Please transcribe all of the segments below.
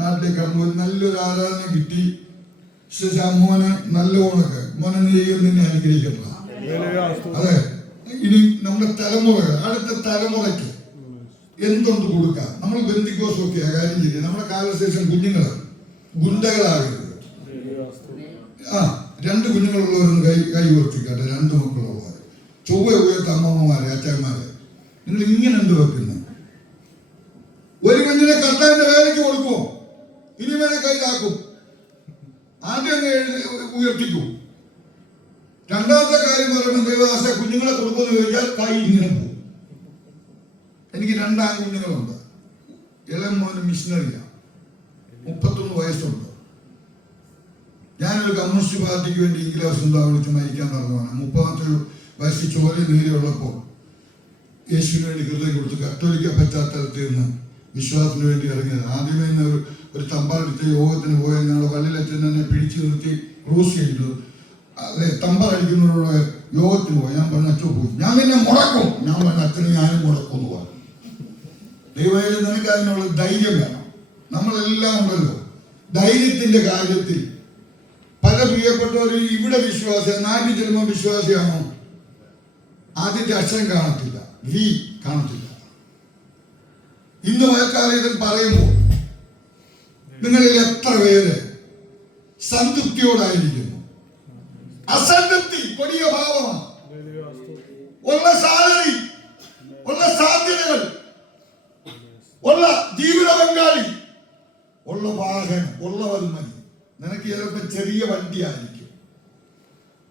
നാട്ടിലേക്ക് കടന്നു. ഒരു നല്ലൊരു ആരാധന കിട്ടി. മോനെ നല്ല ഓണക്ക് മോനെ നിന്നെ അനുഗ്രഹിക്കപ്പെട്ട. അതെ, ഇനി നമ്മുടെ തലമുറകൾ, അടുത്ത തലമുറയ്ക്ക് എന്തൊന്ന് കൊടുക്കാം. നമ്മൾ ബന്ധുക്കോസൊക്കെ കാര്യം ചെയ്യും. നമ്മുടെ കാലശേഷം കുഞ്ഞുങ്ങൾ ഗുണ്ടകളാകരുത്. 2 കുഞ്ഞുങ്ങളുള്ളവരൊന്ന് കൈ ഉയർത്തിക്കാട്ടെ. 2 മക്കളുള്ളവർ ചൊവ്വ ഉയർത്ത അമ്മമ്മമാരെ, അച്ഛന്മാരെ, നിങ്ങൾ ഇങ്ങനെ എന്ത് വെക്കുന്നു? ഒരു കുഞ്ഞിനെ കർത്താവിന്റെ വേലയ്ക്ക് കൊടുക്കുമോ? ഇനി വേറെ കൈതാക്കും. ആദ്യം ഉയർത്തിക്കൂ. രണ്ടാമത്തെ കാര്യം പറയുമ്പോൾ ദൈവദാസ കുഞ്ഞുങ്ങളെ കൊടുക്കുമെന്ന് ചോദിച്ചാൽ കൈ ഇങ്ങനെ പോകും. എനിക്ക് 2 ആൺകുഞ്ഞുങ്ങളുണ്ട്. ഇളം മോന് മിഷണറിയാണ്, 31 വയസ്സുണ്ട്. ഞാനൊരു കമ്മ്യൂണിസ്റ്റ് പാർട്ടിക്ക് വേണ്ടി ഇംഗ്ലീഷ് എന്താ വിളിച്ച് മരിക്കാൻ നടന്നതാണ്. 30 വയസ്സിൽ ചോര നീരുള്ളപ്പോൾ യേശുവിന് വേണ്ടി ഹൃദയം കൊടുത്തു. കത്തോലിക്ക പശ്ചാത്തലത്തിൽ നിന്ന് വിശ്വാസത്തിന് വേണ്ടി ഇറങ്ങിയത്. ആദ്യമേ ഒരു തമ്പാറടിച്ച യോഗത്തിന് പോയാൽ ഞങ്ങളുടെ പള്ളിയിലച്ഛൻ തന്നെ പിടിച്ചു നിർത്തി ക്രൂസ് ചെയ്തു. അതെ, തമ്പാറടിക്കുന്നവരുടെ യോഗത്തിന് പോയി. ഞാൻ പറഞ്ഞ അച്ഛൻ പോയി, ഞാൻ നിന്നെ മുടക്കും. ഞാൻ പറഞ്ഞ അച്ഛന് ഞാനും മുടക്കും എന്ന് പറഞ്ഞു. ദൈവത്തിൽ നിനക്ക് അതിനുള്ള ധൈര്യം വേണം. നമ്മളെല്ലാം ഉണ്ടല്ലോ ധൈര്യത്തിന്റെ കാര്യത്തിൽ. പല പ്രിയപ്പെട്ടവർ ഇവിടെ വിശ്വാസി, നാട്ടിൽ ചെല്ലുമ്പോൾ വിശ്വാസിയാണോ? ആദ്യത്തെ അക്ഷരം കാണത്തില്ല, വി കാണത്തില്ല. ഇന്ന് വയൽക്കാലത്തിൽ പറയുമ്പോൾ നിങ്ങളിൽ എത്ര പേര് സംതൃപ്തിയോടായിരിക്കുന്നു? അസംതൃപ്തി കൊടിയ ഭാവമാണ്. ഉള്ള സാലറി, ഉള്ള സാധ്യതകൾ, ഉള്ള ജീവിത പങ്കാളി, ഉള്ള വാഹനം, ഉള്ളവർ മതി. നിനക്ക് ചിലപ്പോൾ ചെറിയ വണ്ടിയായിരിക്കും.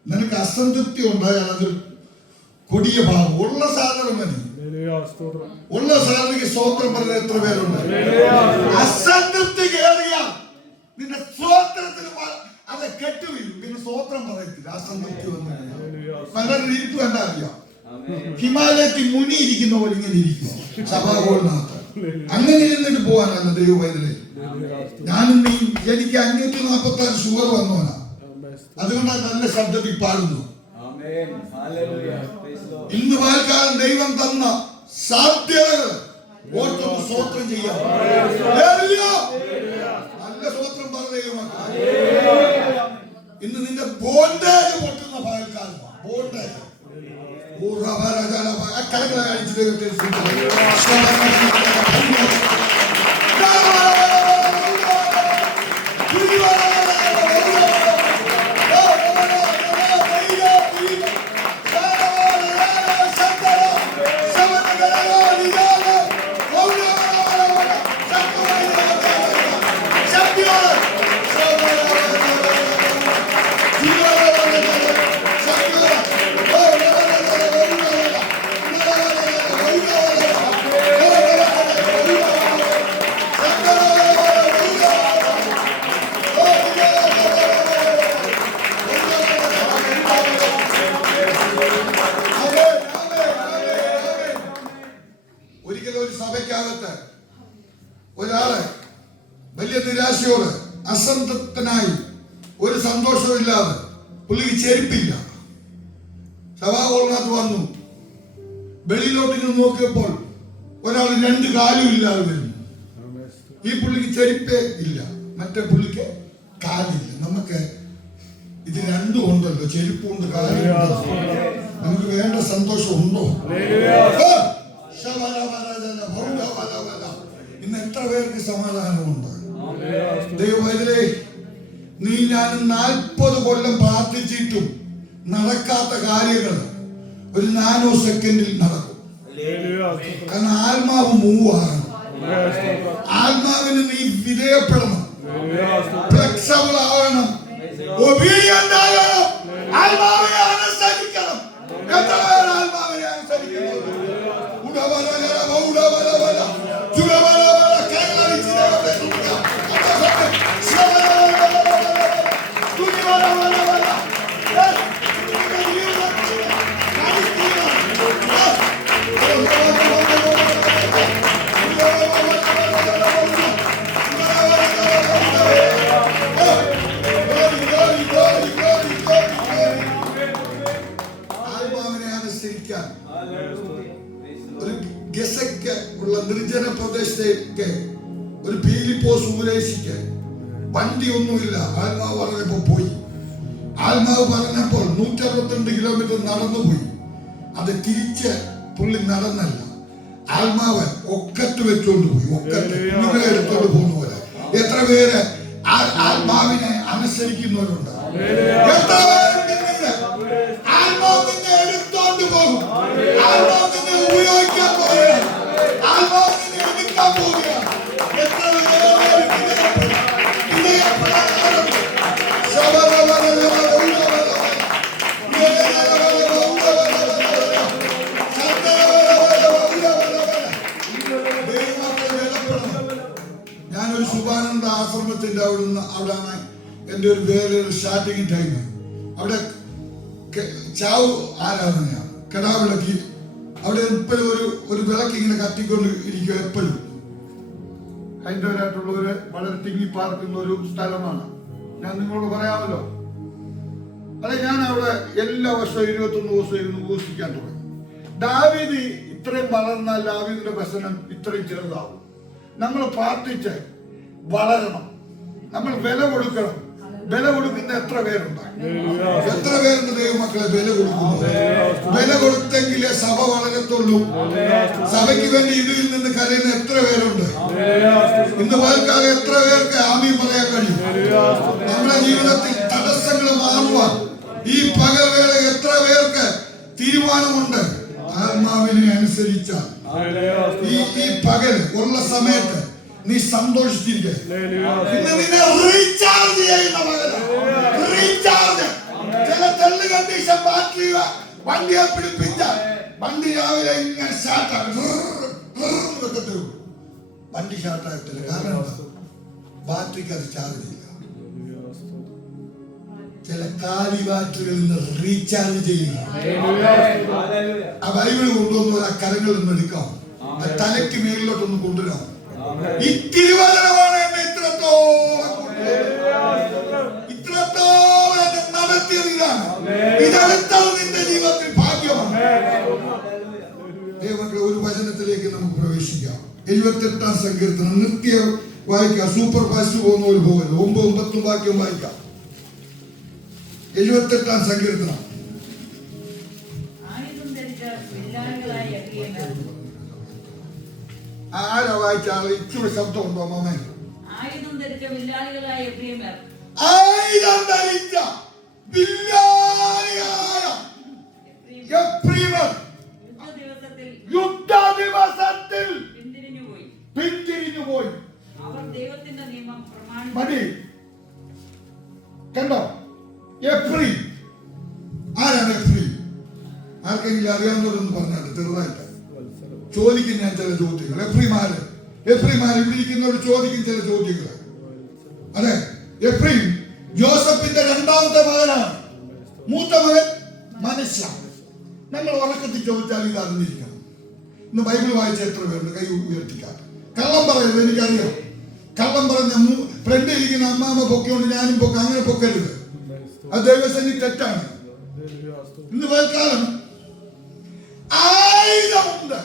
നിനക്ക് അസംതൃപ്തി ഉണ്ടായാൽ അത് കൊടിയ ഭാവം. ഉള്ള സാധനം മതി. ഉള്ള സാധനക്ക് സ്തോത്രം പറഞ്ഞ എത്ര പേരുണ്ട്? അസംതൃപ്തി കയറിയ നിന്റെ സ്തോത്രത്തിന് അത് കെട്ടുവീഴും. പിന്നെ സ്തോത്രം പറയത്തില്ല. അസംതൃപ്തി വന്നു പലരും ഇരിപ്പ് കണ്ടാ അറിയാം. ഹിമാലയത്തിൽ മുനി ഇരിക്കുന്ന പോലെ ഇങ്ങനെ ഇരിക്കും സഭാഗോളിനകത്ത്. അങ്ങനെ ഇരുന്നിട്ട് പോവാനല്ല ദൈവവൈദ്യരെ. ഞാനും നീ എനിക്ക് 546 ഷുഗർ വന്നോനാ. അതുകൊണ്ടാണ് നല്ല ശബ്ദത്തിൽ പാടുന്നു. ഇന്ന് വാൽക്കാലം ദൈവം തന്ന സാധ്യതകൾ ഓർത്തൊന്ന് സ്തോത്രം ചെയ്യാം. നല്ല സ്തോത്രം പറയുക. ഇന്ന് നിന്റെ ബോണ്ടേജ് പൊട്ടുന്ന വാൽക്കാലമാണ്. ബോണ്ടേജ് കലകളെ അടിച്ചിട്ട് ഒരാള് വലിയ നിരാശയോട് അസംതൃപ്തനായി ഒരു സന്തോഷമില്ലാതെ പുള്ളിക്ക് ചെരുപ്പില്ല. സഭാഗോളിനകത്ത് വന്നു. വെളിയിലോട്ട് നോക്കിയപ്പോൾ ഒരാൾ 2 കാലും ഇല്ലാതെ വരുന്നു. ഈ പുള്ളിക്ക് ചെരുപ്പേ ഇല്ല, മറ്റേ പുള്ളിക്ക് കാലില്ല. നമുക്ക് ഇത് 2 ഉണ്ടല്ലോ, ചെരുപ്പുണ്ട് കാലുണ്ട്. നമുക്ക് വേണ്ട സന്തോഷം ഉണ്ടോ? ഇന്ന് എത്ര പേർക്ക് സമാധാനമുണ്ട്? ദൈവവൈദ്യരെ, നീ ഞാൻ 40 കൊല്ലം പ്രാർത്ഥിച്ചിട്ടും നടക്കാത്ത കാര്യങ്ങൾ ഒരു 4 സെക്കൻഡിൽ നടക്കും. കാരണം ആത്മാവ് മൂവാണ്. ആത്മാവിന് നീ വിധേയപ്പെടണം, ഫ്ലെക്സിബിൾ ആവണം, ഒബീഡിയന്റ് ആകണം, ആത്മാവിനെ അനുസരിക്കണം. എത്ര പേർ ആത്മാവിനെ അനുസരിക്കണം? സുരേഷിക്ക് വണ്ടിയൊന്നുമില്ല. ആത്മാവ് പറഞ്ഞപ്പോ പോയി. ആത്മാവ് പറഞ്ഞപ്പോൾ 162 കിലോമീറ്റർ നടന്നു പോയി. അത് തിരിച്ച് പുള്ളി നടന്നല്ല, ആത്മാവ് ഒക്കത്ത് വെച്ചോണ്ട് പോയി. ഒക്കത്ത് കുഞ്ഞുങ്ങളെ എടുത്തോണ്ട് പോകുന്ന പോലെ. എത്ര പേര് ആത്മാവിനെ അനുസരിക്കുന്നവരുണ്ട്? എത്ര പേരുണ്ട്? ആത്മാവ് നിന്നെ എടുത്തോണ്ട് പോകും. ആത്മാവ് നിന്നെ ഉപയോഗിക്കാൻ പോവുകയാണ്. ആത്മാവ് നിന്നെ എടുക്കാൻ പോവുകയാണ്. എത്ര ഞാനൊരു ശുഭാനന്ദ ആശ്രമത്തിന്റെ അവിടെയാണ് എൻ്റെ ഒരു വേലൊരു സ്റ്റാർട്ടിങ് ടൈം. അവിടെ ചാവ് ആരാധനയാണ്, കെടാവിളക്ക്. അവിടെ എപ്പോഴും ഒരു വിളക്ക് ഇങ്ങനെ കത്തിക്കൊണ്ട് ഇരിക്കും എപ്പോഴും. ഹൈന്ദവരായിട്ടുള്ളവര് വളരെ തിങ്ങിപ്പാർക്കുന്ന ഒരു സ്ഥലമാണ്. ഞാൻ നിങ്ങളോട് പറയാമല്ലോ. അതെ, ഞാൻ അവിടെ എല്ലാ വർഷവും 21 ദിവസം ഇരുന്ന് ഉപസിക്കാൻ തുടങ്ങി. ദാവീദ് ഇത്രയും വളർന്നാൽ ദാവീദിന്റെ വസനം ഇത്രയും ചെറുതാവും. നമ്മൾ പ്രാർത്ഥിച്ച് വളരണം, നമ്മൾ വില കൊടുക്കണം. വില കൊടുക്കുന്ന എത്ര പേരുണ്ട്? എത്ര പേരുണ്ട് ദൈവമക്കളെ വില കൊടുക്കുന്നു? വില കൊടുത്തെങ്കിലേ സഭ വളരത്തുള്ളൂ. സഭയ്ക്ക് വേണ്ടി ഇതിൽ നിന്ന് കരയുന്ന എത്ര പേരുണ്ട്? ഇന്ന് പകൽക്കാലം എത്ര പേർക്ക് ആമീൻ പറയാൻ കഴിയും? നമ്മുടെ ജീവിതത്തിൽ തടസ്സങ്ങൾ മാറുവാൻ ഈ പകൽവേള എത്ര പേർക്ക് തീരുമാനമുണ്ട്? ആത്മാവിനെ അനുസരിച്ചാൽ ഈ പകൽ ഉള്ള സമയത്ത് നീ സന്തോഷിച്ചിരിക്കുക. ഇന്ന് നിന്നെ റീചാർജ് ചെയ്യുന്ന പകലാണ്. റീചാർജ്. ചില തെല്ല് കണ്ടീഷൻ ബാറ്ററി വണ്ടിയെ പിടിപ്പിച്ച വണ്ടി രാവിലെ ഇങ്ങനെ സ്റ്റാർട്ടാകും. വണ്ടി സ്റ്റാർട്ടായിട്ടില്ല. കാരണം ബാറ്ററിക്ക് അത് ചാർജ് ചെയ്യില്ല. ചില കാലി ബാറ്ററികളിൽ നിന്ന് റീചാർജ് ചെയ്യുക. ആ ബൈബിള് കൊണ്ടുവന്ന ആ കരങ്ങളിൽ നിന്ന് എടുക്കാം, തലയ്ക്ക് മേലിലോട്ടൊന്ന് കൊണ്ടുവരാം. ഈ തിരുവചനമാണ് എന്നെ ഇത്രത്തോളം എന്നെ നടത്തിയത്. ഇതാണ് ഇതെടുത്തത് നിന്റെ ജീവിതത്തിൽ ഭാഗ്യമാണ്. ദൈവമക്കളെ, ഒരു വചനത്തിലേക്ക് നമുക്ക് പ്രവേശിക്കാം. 78-ാം സങ്കീർത്തനം നിത്യ വായിക്കാം. സൂപ്പർ ഫാസ്റ്റ് പോകുന്ന ഒരു പോകരുത്. 9, 10 വാക്യം വായിക്കാം. 78-ാം സങ്കീർത്തനം. ആരാ വായിച്ചാൽ ഇച്ചിരി ശബ്ദം ഉണ്ടോ മാമേ? ആയുധം ധരിച്ച വില്ലാളികളായ എഫ്രയീമ്യർ. ആയുധം ധരിച്ച വില്ലാളികളായ എഫ്രയീമ്യർ യുദ്ധദിവസത്തിൽ പിന്തിരിഞ്ഞു പോയി. അവർ ദൈവത്തിന്റെ നിയമം മതി. കണ്ടോ? എഫ്രയീം ആരാണ്? എഫ്രയീം ആർക്കെങ്കിലും അറിയാവുന്നവരൊന്ന് പറഞ്ഞാൽ ചെറുതായിട്ട് ചോദിക്കും. ഞാൻ ചില ചോദ്യങ്ങൾ എഫ്രയീമാര് ഇവിടെ ഇരിക്കുന്നവർ ചോദിക്കും ചില ചോദ്യങ്ങൾ. അതെ, എഫ്രയീം ജോസഫിന്റെ 2ാമത്തെ മകനാണ്. മൂത്ത മകൻ മനശ്ശ. നമ്മൾ ഉറക്കത്തിൽ ചോദിച്ചാൽ ഇത് അറിഞ്ഞിരിക്കണം. ഇന്ന് ബൈബിൾ വായിച്ച എത്ര പേരുണ്ട്? കൈ ഉയർത്തിക്കാൻ. കള്ളം പറയുന്നത് എനിക്കറിയാം. കള്ളം പറഞ്ഞ ഫ്രണ്ട് ഇരിക്കുന്ന അമ്മാമ്മ പൊക്കിയോണ്ട് ഞാനും പൊക്ക. അങ്ങനെ പൊക്കരുത്. അത് ദൈവസേനി തെറ്റാണ്. ഇന്ന് വേൽക്കാലം ആയുധമുണ്ട്.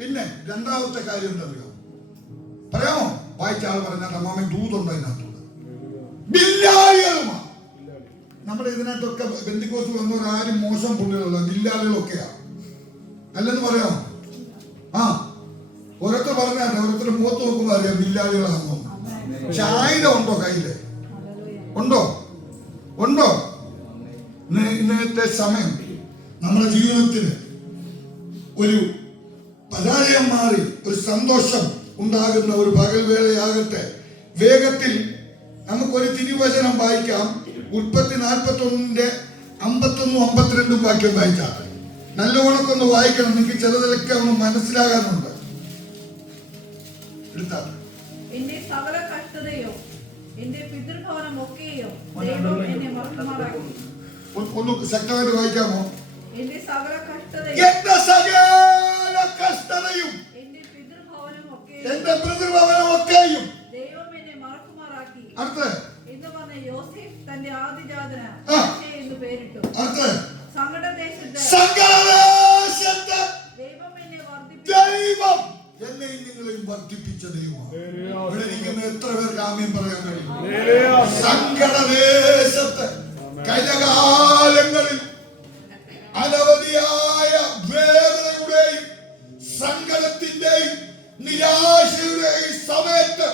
പിന്നെ 2ാമത്തെ കാര്യം എന്തറിയോ? പറയാമോ? വായിച്ച ആൾ പറഞ്ഞാൽ അമ്മാമ ദൂതുണ്ട് അതിനകത്ത്. ബില്ലാളികളുമാണ്. നമ്മുടെ ഇതിനകത്തൊക്കെ ബന്ധുക്കോസ് വന്നവരാരും മോശം പുള്ളികളല്ല, ബില്ലാളികളൊക്കെയാ. അല്ലെന്ന് പറയാമോ? ആ, ഓരോരുത്തർ പറഞ്ഞാൽ ഓരോരുത്തർ മുഖത്ത് നോക്കുമ്പോൾ അറിയാം ബില്ലാളികളാണെന്നോ. പക്ഷെ ആയുധം ഉണ്ടോ കയ്യില്? ഉണ്ടോ? ഇന്നത്തെ സമയം നമ്മുടെ ജീവിതത്തിന് ഒരു പരാജയം മാറി ഒരു സന്തോഷം ഉണ്ടാകുന്ന ഒരു പകൽവേളയാകട്ടെ. വേഗത്തിൽ നമുക്കൊരു തിരുവചനം വായിക്കാം. ഉൽപ്പത്തി 41-ന്റെ 51, 52 വാക്യം വായിച്ചാൽ നല്ലവണ്ണക്കൊന്ന് വായിക്കണം. നിങ്ങൾക്ക് ചിലതൊക്കെ ഒന്ന് മനസ്സിലാകാനുണ്ട്. എടുത്താൽ എന്റെ സകല കഷ്ടതയോ എന്റെ പിതൃഭവനമൊക്കെയോ ദൈവം എന്നെ മറക്കുമാറാക്കി. ഒന്ന് ശക്തമായിട്ട് വായിക്കാമോ? എന്റെ സകല കഷ്ടതയും എന്റെ പിതൃഭവനമൊക്കെയും ദൈവം എന്നെ മറക്കുമാറാക്കി എന്ന് പറഞ്ഞ യോസേഫ് തന്റെ ആദിജാതന എന്ന് പേരിട്ടു. സങ്കടദേശത്ത് ദൈവം എന്നെ വർദ്ധിപ്പിച്ചു. എന്നെയും നിങ്ങളെയും വർദ്ധിപ്പിച്ച ദൈവമാണ്. ഇവിടെ ഇരിക്കുന്ന എത്ര പേർക്ക് ആമേൻ പറയാൻ കഴിയും? സങ്കടദേശത്ത് കഴിഞ്ഞ കാലങ്ങളിൽ അനവധിയായ വേദനയുടെയും സങ്കടത്തിന്റെയും നിരാശയുടെയും സമയത്ത്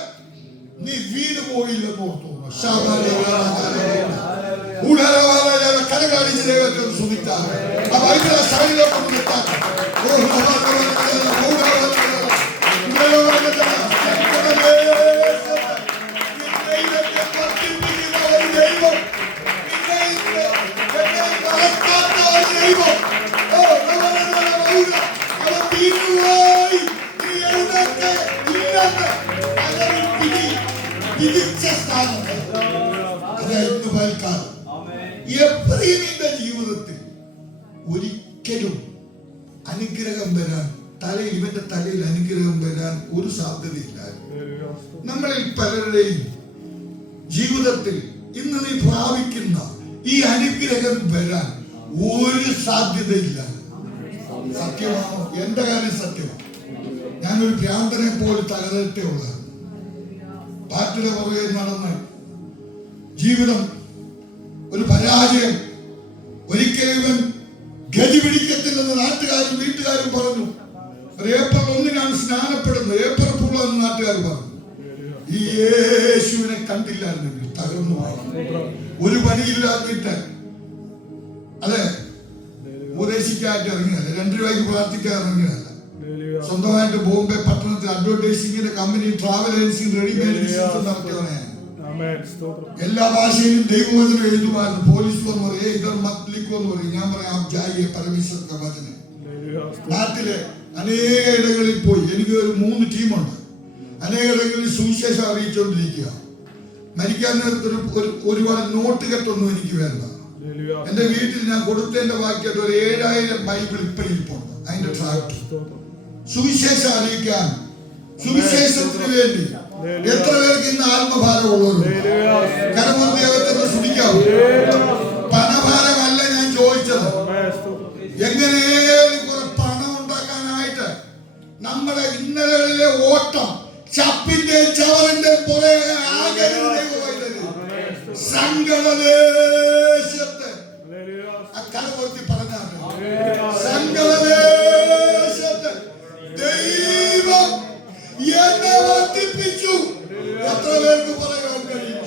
നീ വീട് പോയില്ലെന്ന് ഓർത്തു. കരകാണിച്ച് ദൈവത്തെ സുഖിച്ചാൽ ആ ബൈബിളെ സൈഡിലോട്ട് നിർത്താൻ എഫ്രയീമിന്റെ ജീവിതത്തിൽ ഒരിക്കലും അനുഗ്രഹം വരാൻ ഇവന്റെ തലയിൽ അനുഗ്രഹം വരാൻ ഒരു സാധ്യതയില്ലായിരുന്നു. നമ്മളിൽ പലരുടെയും ജീവിതത്തിൽ ഇന്ന് നീ പ്രാപിക്കുന്ന ഈ അനുഗ്രഹം വരാൻ ഒരു സാധ്യതയില്ല. സത്യമാണോ? എന്റെ കാര്യം സത്യമാണ്. ഞാനൊരു ഭ്രാന്തനെ പോലെ തകരട്ടെ ഉള്ളത് പാട്ടിലെ പുറകെ നടന്ന് ജീവിതം ഒരു പരാജയം. ഒരിക്കലും ഇവൻ ഗതി പിടിക്കത്തില്ലെന്ന് നാട്ടുകാരും വീട്ടുകാരും പറഞ്ഞു. ഒരു ഏപ്രിൽ 1 സ്നാനപ്പെടുന്നത്, ഏപ്രിൽ ഫുൾ എന്ന് നാട്ടുകാർ പറഞ്ഞു. ഈ യേശുവിനെ കണ്ടില്ലായിരുന്നെങ്കിൽ തകർന്നു പോയി. ഒരു പണിയില്ലാഞ്ഞിട്ട് അതെ ഉപദേശിക്കാനായിട്ട് ഇറങ്ങിയതല്ല, 2 രൂപയ്ക്ക് പ്രാർത്ഥിക്കാൻ ഇറങ്ങിയതല്ല. സ്വന്തമായിട്ട് ബോംബെ പട്ടണത്തിൽ അഡ്വർടൈസിംഗിന്റെ company, travel agency, readymade business നടത്തിയവനെ. എല്ലാ ഭാഷയിലും ദൈവവചനം എഴുതുമായിരുന്നു. പോലീസ് വന്ന് പറയും ഇതർ മത്ലിക്കോ എന്ന് പറയും. ഞാൻ പറയാം ജായിയെ പരമേശ്വര വചനം. നാട്ടിലെ അനേക ഇടങ്ങളിൽ പോയി എനിക്ക് ഒരു 3 ടീമുണ്ട്. അനേക ഇടങ്ങളിൽ സുവിശേഷം അറിയിച്ചുകൊണ്ടിരിക്കുക. മരിക്കാൻ നേരത്തൊരു ഒരുപാട് നോട്ട് കെട്ടൊന്നും എനിക്ക് വേണ്ട. എന്റെ വീട്ടിൽ ഞാൻ കൊടുത്തതിന്റെ ബാക്കിയായിട്ട് ഒരു 7000 ബൈബിൾ ഇപ്പൊ ഇരിപ്പുണ്ട്. അതിന്റെ ട്രാക്ട് സുവിശേഷം അറിയിക്കാൻ, സുവിശേഷത്തിന് വേണ്ടി എത്ര പേർക്ക് ഇന്ന് ആത്മഭാരമുള്ളവരും കരമന്ദേവത്തെ ശ്രമിക്കാവൂ. പണഭാരമല്ല ഞാൻ ചോദിച്ചത്. എങ്ങനെയും കുറെ പണം ഉണ്ടാക്കാനായിട്ട് നമ്മുടെ ഇന്നലകളിലെ ഓട്ടം ചപ്പിന്റെ ചവറിന്റെ പുറകെ സങ്കടദേശത്ത് കരപൂർത്തി പറഞ്ഞാണ്. സങ്കടദേശത്ത് ദൈവം എന്നെ വർദ്ധിപ്പിച്ചു. എത്ര പേർക്ക് പറയാൻ കഴിയും?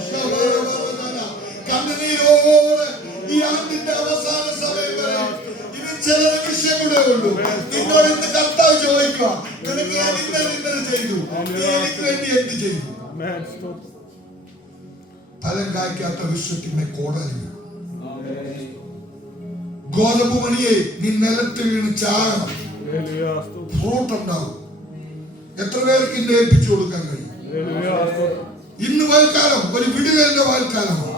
കണ്ണുനീരോട് ഈ ആണ്ടിന്റെ അവസാന സമയം വരെ ഇനി ചില നിമിഷം കൂടെ ഉള്ളൂ. നിന്നോട് ഇന്ന് കർത്താവ് ചോദിക്കുക, നിനക്ക് ഞാൻ ഇന്നലെ ചെയ്തു, നീ എനിക്ക് വേണ്ടി എന്ത് ചെയ്തു? ഫലം കായ്ക്കാത്ത വിശ്വത്തിന്റെ കോടതി. ഗോതമ്പ് മണിയെ നീ നിലത്ത് വീണ് ചാകണം, ഫ്രൂട്ട് ഉണ്ടാവും. എത്ര പേർക്ക് ഇന്ന് ഏൽപ്പിച്ചു കൊടുക്കാൻ കഴിയും? ഇന്ന് വൽക്കാലം ഒരു വിടുതലിന്റെ വൽക്കാലമാണ്.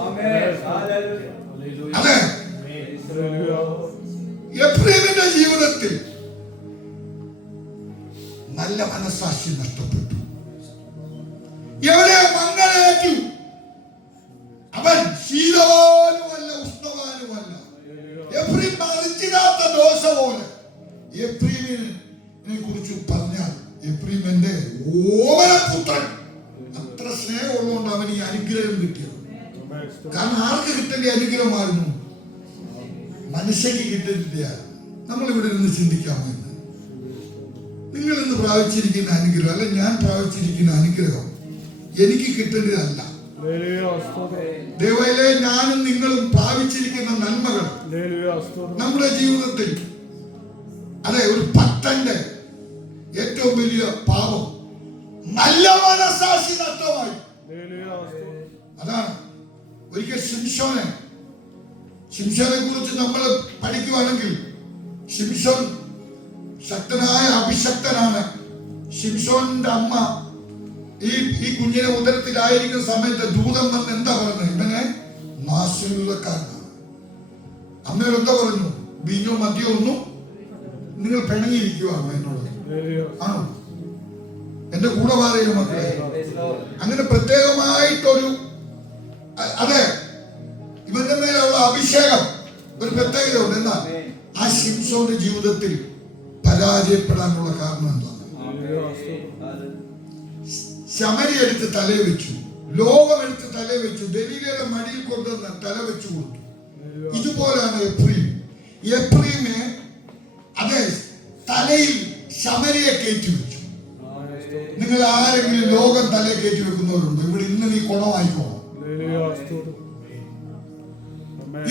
അതെ, എഫ്രയീമിന്റെ ജീവിതത്തിൽ നല്ല മനസാക്ഷി നഷ്ടപ്പെട്ടു. എവിടെ മങ്ങലേറ്റു. അവൻ ശീതവാനുമല്ല ഉഷ്ണവാനുമല്ല. എഫ്രയീം മറിച്ചിടാത്ത ദോശ പോലെ. എഫ്രയീമിനെ കുറിച്ച് പറഞ്ഞാൽ എഫ്രയീം എന്റെ ഓമനപുത്രൻ. അത്ര സ്നേഹമുള്ളതുകൊണ്ട് അവൻ ഈ അനുഗ്രഹം കിട്ടിയത്. കാരണം ആർക്ക് കിട്ടേണ്ട അനുഗ്രഹമായിരുന്നു? മനുഷ്യക്ക് കിട്ടേണ്ട. നമ്മൾ ഇവിടെ നിന്ന് ചിന്തിക്കാമോ? നിങ്ങൾ ഇന്ന് പ്രാപിച്ചിരിക്കുന്ന അനുഗ്രഹം അല്ല ഞാൻ പ്രാപിച്ചിരിക്കുന്ന അനുഗ്രഹം എനിക്ക് കിട്ടേണ്ടതല്ല. ദൈവമേ, ഞാനും നിങ്ങളും പ്രാപിച്ചിരിക്കുന്ന നന്മകൾ നമ്മുടെ ജീവിതത്തിൽ, അതെ, ഒരു ഭക്തന്റെ ഏറ്റവും വലിയ പാപം നല്ല മനസാക്ഷി നഷ്ടമായി. അതാണ് ഒരിക്കൽ ശിംശോനെ കുറിച്ച് നമ്മൾ പഠിക്കുവാണെങ്കിൽ, ശിംശോൻ ശക്തനായ അഭിഷക്തനാണ്. ശിംശോന്റെ അമ്മ ഈ കുഞ്ഞിനെ ഉദരത്തിലായിരിക്കുന്ന സമയത്ത് ദൂതം വന്ന് എന്താ പറഞ്ഞത്? ഇവനെ നാശകാരനാണ്. അമ്മയോട് എന്താ പറഞ്ഞു? ബീഞ്ഞോ മദ്യോ ഒന്നും നിങ്ങൾ പിണങ്ങിയിരിക്കുവാണോ എന്നോട്? ആണോ? എന്റെ കൂടെ പറയുക മക്കളെ. അങ്ങനെ പ്രത്യേകമായിട്ടൊരു, അതെ, ഇവന്റെ മേലുള്ള അഭിഷേകം ഒരു പ്രത്യേകതയുണ്ട്. എന്നാൽ ആ ശിംശോന്റെ ജീവിതത്തിൽ പരാജയപ്പെടാനുള്ള കാരണം എന്താണ്? ശമരി എടുത്ത് തലയിൽ വെച്ചു, ലോകം എടുത്ത് തലയിൽ വെച്ചു, ദലീലയുടെ മടിയിൽ കൊണ്ടുവന്ന് തല വെച്ചു കൊടുത്തു. ഇതുപോലാണ് എഫ്രീം. എഫ്രീമെ അതെ തലയിൽ ശമരിയെ കയറ്റി വെച്ചു. നിങ്ങൾ ആരെങ്കിലും ലോകം തലയിൽ കയറ്റി വെക്കുന്നവരുണ്ടോ? ഇവിടെ ഇന്ന് നീ കുണമായിക്കോണം,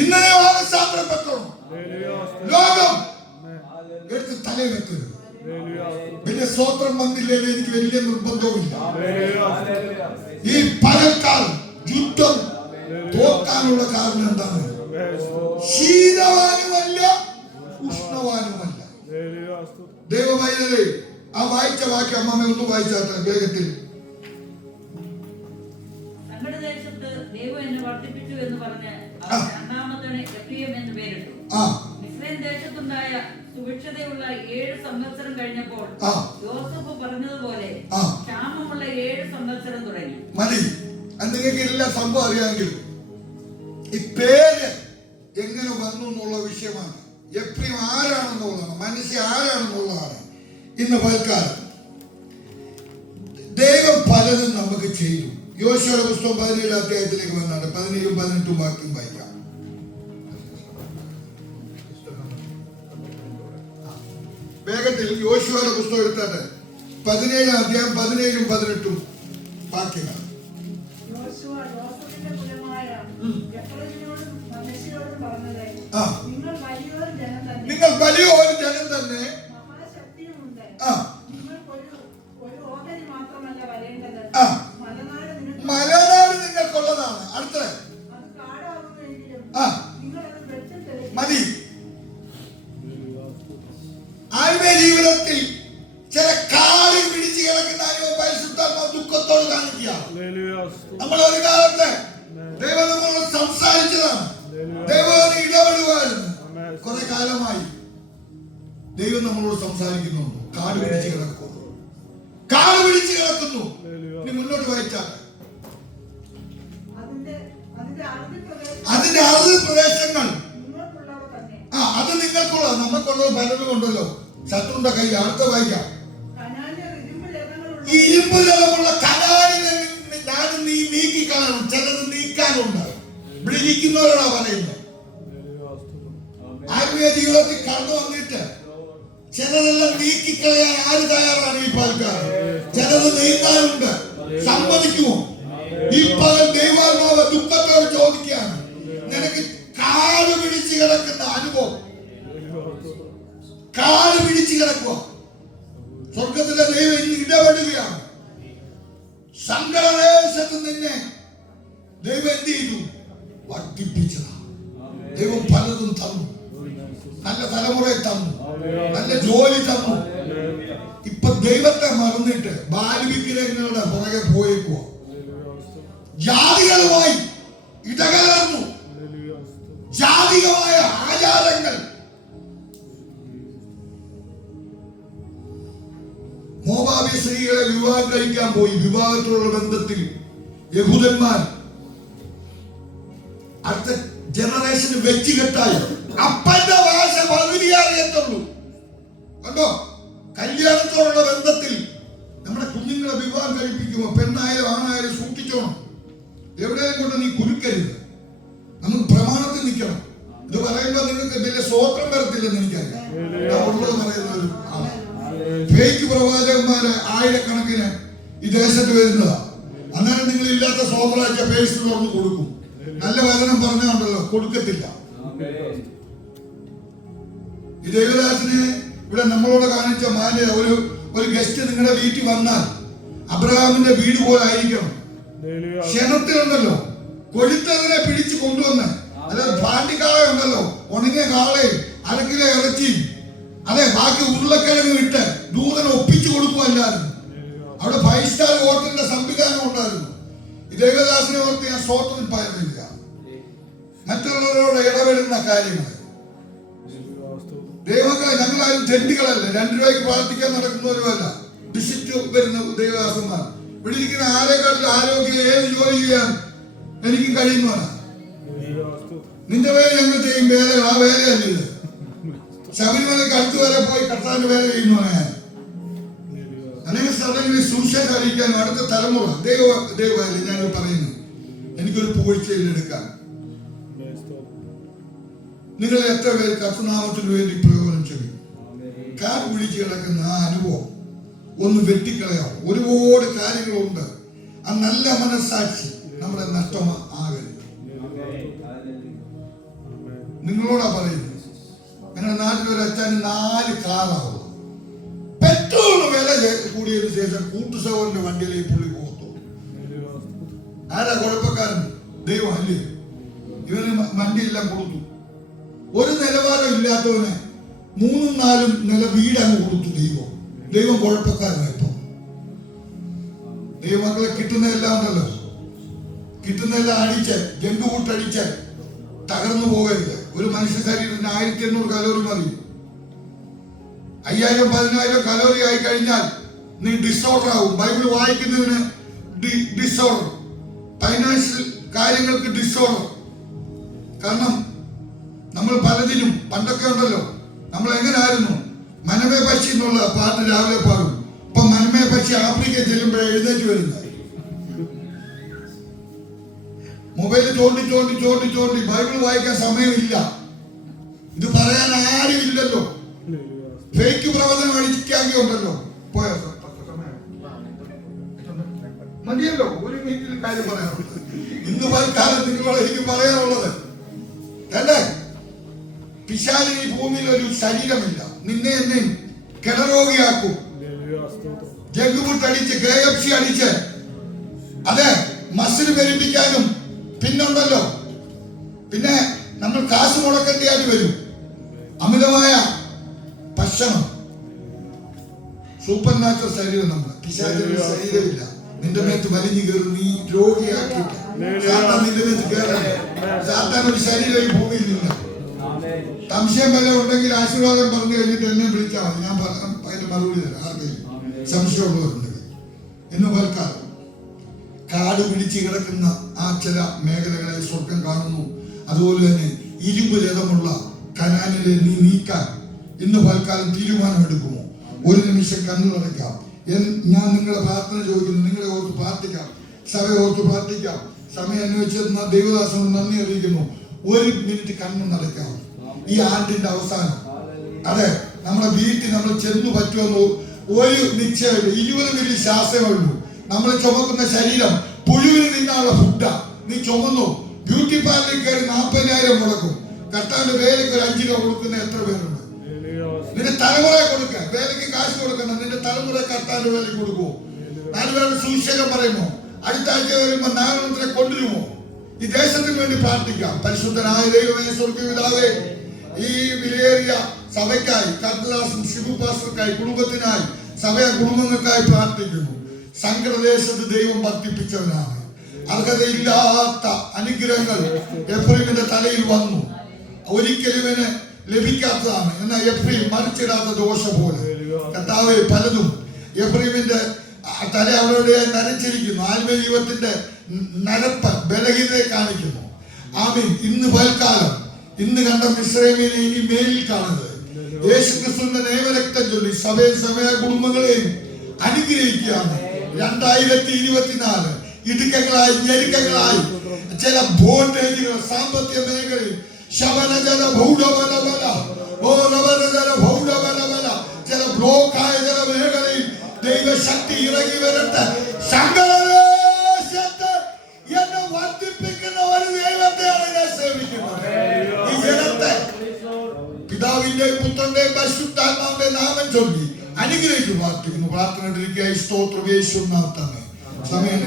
ഇന്ന് നീ മാനസാന്തരപ്പെട്ടോണം. ലോകം എടുത്ത് തലയിൽ വെക്കരുത്. പിന്നെ സ്വോത്രം വന്നില്ലേ എനിക്ക് വലിയ നിർബന്ധവുമില്ല. ഈ പകൽക്കാൽ യുദ്ധം തോക്കാനുള്ള കാരണം എന്താണ്? ശീതവാനുമല്ല ഉഷ്ണവാനുമല്ല. ദൈവമൈനേ, ആ വായിച്ച വാക്യം അമ്മമ്മ ഒന്ന് വായിച്ചാട്ടെ വേഗത്തിൽ. ഞങ്ങളുടെ ദേശത്ത് ദൈവം എന്നെ വർദ്ധിപ്പിച്ചു എന്ന് പറഞ്ഞ് രണ്ടാമത്തേന് എഫ്രയീം എന്ന് പേരിട്ടു. മിസ്രയീം ദേശത്തുണ്ടായ സുഭിക്ഷതയുള്ള 7 സംവത്സരം കഴിഞ്ഞപ്പോൾ യോസേഫ് പറഞ്ഞതുപോലെ ക്ഷാമമുള്ള 7 സംവത്സരം തുടങ്ങി. മതി, നിങ്ങൾക്ക് എല്ലാ സംഭവം അറിയാമെങ്കിൽ ഈ പേര് എങ്ങനെ വന്നു എന്നുള്ള വിഷയമാണ്. എഫ്രയീം ആരാണെന്നുള്ളതാണ്, മനുഷ്യ ആരാണെന്നുള്ളതാണ്. ഇന്ന് പൽക്കാലം ദൈവം പലതും നമുക്ക് ചെയ്തു. യോശുവയുടെ പുസ്തകം 17 അധ്യായത്തിലേക്ക് വന്നാണ് 17ഉം 18ഉം വാക്യം വായിക്കാം. വേഗത്തിൽ യോശുവയുടെ പുസ്തകം എടുത്താട്ടെ 17 അധ്യായം 17ഉം 18ഉം വാക്യങ്ങൾ. നിങ്ങൾ വലിയൊരു ജനം തന്നെ, മലനാട് നിങ്ങൾക്കുള്ളതാണ്. അടുത്ത മതി. ആത്മീയ ജീവിതത്തിൽ ചില കാലിൽ പിടിച്ചു കിടക്കുന്ന അനുഭവം പരിശുദ്ധാത്മാവ് ദുഃഖത്തോട് കാണിക്കുക. നമ്മൾ ഒരു കാലത്ത് ദൈവം നമ്മളോട് സംസാരിച്ചതാണ്, ദൈവം ഇടപെടുവായിരുന്നു. കുറെ കാലമായി ദൈവം നമ്മളോട് സംസാരിക്കുന്നുണ്ട്. കാട് പിടിച്ചു കിടക്കുന്നു, കാട് പിടിച്ചു കിടക്കുന്നു. ഇനി മുന്നോട്ട് വായിച്ചാൽ അതിന്റെ അറുതി പ്രദേശങ്ങൾ അത് നിങ്ങൾക്കുള്ള, നമുക്കുള്ളത് പലതും ഉണ്ടല്ലോ ശത്രുന്റെ കയ്യിൽ. അടുത്ത വായിക്കാം. ഈ ഇരുമ്പ് നിലമുള്ള കനാലിനെ ഞാൻ നീ നീക്കിക്കളയണം. ചിലത് നീക്കാനുണ്ട്. വിളിക്കുന്നവരോടാ പറയുന്നത്. ആത്മീയ ജീവിതത്തിൽ കടന്നു വന്നിട്ട് ചിലതെല്ലാം നീക്കിക്കളയാൻ ആര് തയ്യാറാണ്? ഈ പാൽക്കാർ ചിലത് നീക്കാനുണ്ട്. സമ്മതിക്കുമോ? ഈ പകൽ ദൈവാത്മാവ് ദുഃഖത്തോട് ചോദിക്കുകയാണ്, നിനക്ക് കാല് പിടിച്ചു കിടക്കുന്ന അനുഭവം, കാല് പിടിച്ചു കിടക്കുക. സ്വർഗത്തിലെ ദൈവം ഇടപെടുകയാണ്. സങ്കടദേശത്ത് നിന്നെ ദൈവം എന്ത് ചെയ്തു? വർദ്ധിപ്പിച്ചതാണ്. ദൈവം പലതും തന്നു. നല്ല തലമുറയെ തന്നു, നല്ല ജോലി തന്നു. ഇപ്പൊ ദൈവത്തെ മറന്നിട്ട് ബാലവിഗ്രഹങ്ങളുടെ പുറകെ പോയേക്കുവോ? ജാതികളുമായി ഇടകലർന്നു. ജാതികമായ ആചാരങ്ങൾ. മോവാബി സ്ത്രീകളെ വിവാഹം കഴിക്കാൻ പോയി. വിവാഹത്തോടുള്ള ബന്ധത്തിൽ യഹൂദന്മാർ അടുത്ത ജനറേഷന് വെച്ചുകെട്ടായി. അപ്പന്റെ ഭാഷ പകുതിയേ അറിയത്തുള്ളൂ. കണ്ടോ? കല്യാണത്തോടുള്ള ബന്ധത്തിൽ നമ്മുടെ കുഞ്ഞുങ്ങളെ വിവാഹം കഴിപ്പിക്കുമോ? പെണ്ണായാലും ആണായാലും സൂക്ഷിച്ചോണം. എവിടെയും കൊണ്ട് നീ കുരുക്കരുത്. നമുക്ക് പ്രമാണത്തിൽ നിൽക്കണം. ഇത് പറയുമ്പോൾ നിങ്ങൾക്ക് വലിയ സ്വോത്രം വരത്തില്ലെന്ന് എനിക്കറിയാം. ഉള്ളത് പറയുന്നത് ഫേക്ക് പ്രവാചകന്മാര് ആയിരക്കണക്കിന് ഈ ദേശത്ത് വരുന്നതാ. അന്നേരം നിങ്ങൾ ഇല്ലാത്ത സ്വോത്രാഴ്ച പേഴ്സ് തുറന്ന് കൊടുക്കും. നല്ല വചനം പറഞ്ഞുണ്ടല്ലോ, കൊടുക്കത്തില്ല. ഈ ദേവദാസിനെ ഇവിടെ നമ്മളോട് കാണിച്ച മാന്യ ഒരു ഗസ്റ്റ് നിങ്ങളുടെ വീട്ടിൽ വന്നാൽ അബ്രഹാമിന്റെ വീട് പോലെ ആയിരിക്കണം. ക്ഷണത്തിലുണ്ടല്ലോ കൊഴുത്തതിനെ പിടിച്ചു കൊണ്ടുവന്ന്, അതായത് പാണ്ടിക്കാള ഉണ്ടല്ലോ, ഉണങ്ങിയ കാളയും അരക്കിലെ ഇറച്ചിയും, അതെ ബാക്കി ഉരുളക്കിഴങ്ങ് ഇട്ട് ദൂതനെ ഒപ്പിച്ചു കൊടുക്കുമല്ലായിരുന്നു. അവിടെ 5 സ്റ്റാർ ഹോട്ടലിന്റെ സംവിധാനം ഉണ്ടായിരുന്നു. ഈ ദേവദാസിനെ ഓർത്ത് ഞാൻ സ്വോത്രം പറയുന്നില്ല. മറ്റുള്ളവരോട് ഇടപെടുന്ന കാര്യങ്ങൾ ദൈവങ്ങളെ ഞങ്ങളാരും തെണ്ടികളല്ല. 2 രൂപയ്ക്ക് പ്രാർത്ഥിക്കാൻ നടക്കുന്നവരുമല്ല. വിസിറ്റ് വരുന്ന ദൈവദാസന്മാർ ഇവിടെ ഇരിക്കുന്ന ആരെക്കാട്ടിൽ ആരോഗ്യം ഏത് ജോലി ചെയ്യാൻ എനിക്കും കഴിയുന്നവരാ. നിന്റെ പേര് ഞങ്ങൾ ചെയ്യും വേലകൾ. ആ വേലയല്ല ഇത്. ശബരിമലയ്ക്ക് അടുത്ത് വരെ പോയി കർത്താവിന്റെ വേല ചെയ്യുന്നവനാ ഞാൻ. അനേക സ്ഥലങ്ങളിൽ സുവിശേഷം അറിയിക്കാനും അടുത്ത തലമുറ ദൈവമല്ലേ ഞാൻ പറയുന്നു. എനിക്കൊരു പുകഴ്ചയിൽ എടുക്കാൻ നിങ്ങൾ എത്ര പേര് കർത്തനാമത്തിന് വേണ്ടി പ്രയോജനം ചെയ്യും? കാട് പിടിച്ച് കിടക്കുന്ന ആ അനുഭവം ഒന്ന് വെട്ടിക്കളയാം. ഒരുപാട് കാര്യങ്ങളുണ്ട്. ആ നല്ല മനസ്സാക്ഷി നമ്മുടെ നഷ്ടമാകരുത്. നിങ്ങളോടാ പറയുന്നത്. ഞങ്ങളുടെ നാട്ടിലൊരു അച്ഛന് 4 കാറാവും. പെട്രോൾ വില കൂടിയതിനു ശേഷം കൂട്ടുസഹോദരന്റെ വണ്ടിയിലേക്ക് പുള്ളി പോകത്തു. ആരാ കുഴപ്പക്കാരൻ? ദൈവം അല്ലേ? ഇവന് വണ്ടിയെല്ലാം കൊടുത്തു. ഒരു നിലവാരം ഇല്ലാത്തവന് 3-4 നില വീടങ്ങ് കൊടുത്തു ദൈവം കുഴപ്പക്കാരനായിപ്പോ. ദൈവമക്കളെ കിട്ടുന്നതെല്ലാം ഉണ്ടല്ലോ, കിട്ടുന്നതെല്ലാം അടിച്ച് ജങ്ക് ഫുഡ് അടിച്ച് തകർന്നു പോകരുത്. ഒരു മനുഷ്യ ശരീരത്തിന് 1800 കലോറി മതി. 5000-10000 കലോറി ആയി കഴിഞ്ഞാൽ നീ ഡിസോർഡർ ആവും. ബൈബിൾ വായിക്കുന്നതിന് ഡിസോർഡർ, ഫൈനാൻഷ്യൽ കാര്യങ്ങൾക്ക് ഡിസോർഡർ. കാരണം നമ്മൾ പലതിനും പണ്ടൊക്കെ ഉണ്ടല്ലോ, നമ്മൾ എങ്ങനെയായിരുന്നു? മനമേ പക്ഷി എന്നുള്ള പാട്ട് രാവിലെ പാടും. ഇപ്പൊ മനമേ പക്ഷി ആഫ്രിക്ക ചെല്ലുമ്പോഴേ എഴുന്നേറ്റ് വരുന്നത്. മൊബൈൽ തോണ്ടി തോണ്ടി തോണ്ടി തോണ്ടി ബൈബിൾ വായിക്കാൻ സമയമില്ല. ഇത് പറയാൻ ആരും ഇല്ലല്ലോ. ഫേക്ക് പ്രവചനം അടിക്കാകെ ഉണ്ടല്ലോ. പോയോ മതിയല്ലോ, ഒരു മിനിറ്റിൽ കാര്യം പറയാനുള്ളത്. ഇന്ന് പൽക്കാലം നിങ്ങളോട് എനിക്ക് പറയാനുള്ളത് അല്ലേ, പിശാചിന് ഈ ഭൂമിയിൽ ഒരു ശരീരമില്ല. നിന്നെ എന്നെയും കിടരോഗിയാക്കും. ജങ്ക് ഫുഡ് അടിച്ച് KFC അടിച്ച് അതെ മസിൽ പെരുപ്പിക്കാനും പിന്നുണ്ടല്ലോ. പിന്നെ നമ്മൾ കാശ് മുടക്കേണ്ടിയായിട്ട് വരും. അമിതമായ ഭക്ഷണം, സൂപ്പർ നാച്ചുറൽ ശരീരം. നമ്മൾ പിശാചിന് ശരീരമില്ല. നിന്റെ മേത്ത് വലിഞ്ഞു കയറും. നീ രോഗിയാക്കിയിട്ട് നിന്റെ മേത്ത് കയറണം. സാത്താൻ ഒരു ശരീരം ഈ ഭൂമിയിൽ ഇല്ല. സംശയം വല്ല ഉണ്ടെങ്കിൽ ആശീർവാദം പറഞ്ഞു കഴിഞ്ഞിട്ട് എന്നെ വിളിച്ചാൽ മതി. ഞാൻ അതിന് മറുപടി തരാം. ആർക്കെങ്കിലും സംശയമുള്ളവരുണ്ടെങ്കിൽ. ഇന്ന് പൽക്കാലം കാട് പിടിച്ച് കിടക്കുന്ന ആ ചില മേഖലകളെ സ്വർഗം കാണുന്നു. അതുപോലെ തന്നെ ഇരുമ്പ് രഥമുള്ള കനാനിലെ നീ നീക്കാൻ ഇന്ന് പൽക്കാലം തീരുമാനമെടുക്കുമോ? ഒരു നിമിഷം കണ്ണുടയ്ക്കാം. ഞാൻ നിങ്ങളെ പ്രാർത്ഥന ചോദിക്കുന്നു. നിങ്ങളെ ഓർത്ത് പ്രാർത്ഥിക്കാം, സഭയെ ഓർത്ത് പ്രാർത്ഥിക്കാം. സമയം അന്വേഷിച്ച ദൈവദാസനോട് നന്ദി അറിയിക്കുന്നു. 1 മിനിറ്റ് കണ്ണു നടക്കാം. ഈ ആണ്ടിന്റെ അവസാനം അതെ നമ്മുടെ വീട്ടിൽ നമ്മൾ ചെന്നു പറ്റുമെന്ന് ഒരു നിശ്ചയമില്ല. 20 മില്ലി ശ്വാസമേ ഉള്ളൂ. നമ്മൾ ചുമക്കുന്ന ശരീരം പുഴുവിന് തിന്നാനുള്ള ഫുഡാ. നീ ചുമന്നു. ബ്യൂട്ടി പാർലറിൽ കയറി 40,000 മുടക്കും. കർത്താവിന്റെ വേലയ്ക്ക് ഒരു 5 രൂപ കൊടുക്കുന്ന എത്ര പേരുണ്ട്? നിന്റെ തലമുറ കൊടുക്കുക. വേലയ്ക്ക് കാശ് കൊടുക്കണം. നിന്റെ തലമുറ കർത്താവിന്റെ വേലയ്ക്ക് കൊടുക്കുമോ? 4 പേരുടെ സുവിശേഷം പറയുമോ? അടുത്ത ആഴ്ച വരുമ്പോ 4 കൊണ്ടുവരുമോ? ഈ ദേശത്തിന് വേണ്ടി പ്രാർത്ഥിക്കാം. പരിശുദ്ധനായ ദൈവമേ, സ്വർഗ്ഗപിതാവേ, ഈ വിലയേറിയ സഭയ്ക്കായി, കർത്തദാസും ശിവു പാസ്റ്റർക്കായി, കുടുംബത്തിനായി, സഭയ കുടുംബങ്ങൾക്കായി പ്രാർത്ഥിക്കുന്നു. സങ്കടദേശത്ത് ദൈവം വർദ്ധിപ്പിച്ചവനാണ്. അർഹതയില്ലാത്ത അനുഗ്രഹങ്ങൾ എഫ്രൈമിന്റെ തലയിൽ വന്നു. ഒരിക്കലും ഇവന് ലഭിക്കാത്തതാണ്. എന്നാൽ എഫ്രൈം മറിച്ചിടാത്ത ദോഷ പോലെ കർത്താവേ, പലതും എഫ്രൈമിന്റെ തല അവരുടെയായി നരച്ചിരിക്കുന്നു. ആത്മീയ ജീവിതത്തിന്റെ നരപ്പ് ബലഹീനതയെ കാണിക്കുന്നു. ആമീൻ. ഇന്ന് പൽക്കാലം ഇന്ന് കണ്ട മിസ്രൈമിനെ ഇനി മേലിൽ കാണുന്നത് യേശുക്രിസ്തുവിന്റെ നിയമരക്തം ചൊല്ലി സഭയും സമയ കുടുംബങ്ങളെയും അനുഗ്രഹിക്കുകയാണ്. 2024 ഇടുക്കങ്ങളായി ഞെരുക്കങ്ങളായി ചില ബോണ്ടേജുകൾ സാമ്പത്തിക മേഖലയിൽ ശബനജല ഭൗഡബലബല ഓരവനജല ഭൗഡബലബല ചില ബ്ലോക്കായ ചില മേഖലയിൽ ദൈവശക്തി ഇറങ്ങി വരട്ടെ. സങ്കടദേശത്ത് എന്നെ വർദ്ധിപ്പിക്കുന്ന ഒരു ദൈവത്തെയാണ് ഞാൻ സേവിക്കുന്നത്. ഈ ജനത്തെ പിതാവിന്റെയും പുത്രന്റെയും പരിശുദ്ധാത്മാവിന്റെ നാമം ചൊല്ലി അനുഗ്രഹിച്ചു പ്രാർത്ഥിക്കുന്നു. പ്രാർത്ഥന സ്തോത്രം യേശുവിൻ നാമത്തിൽ. സമയം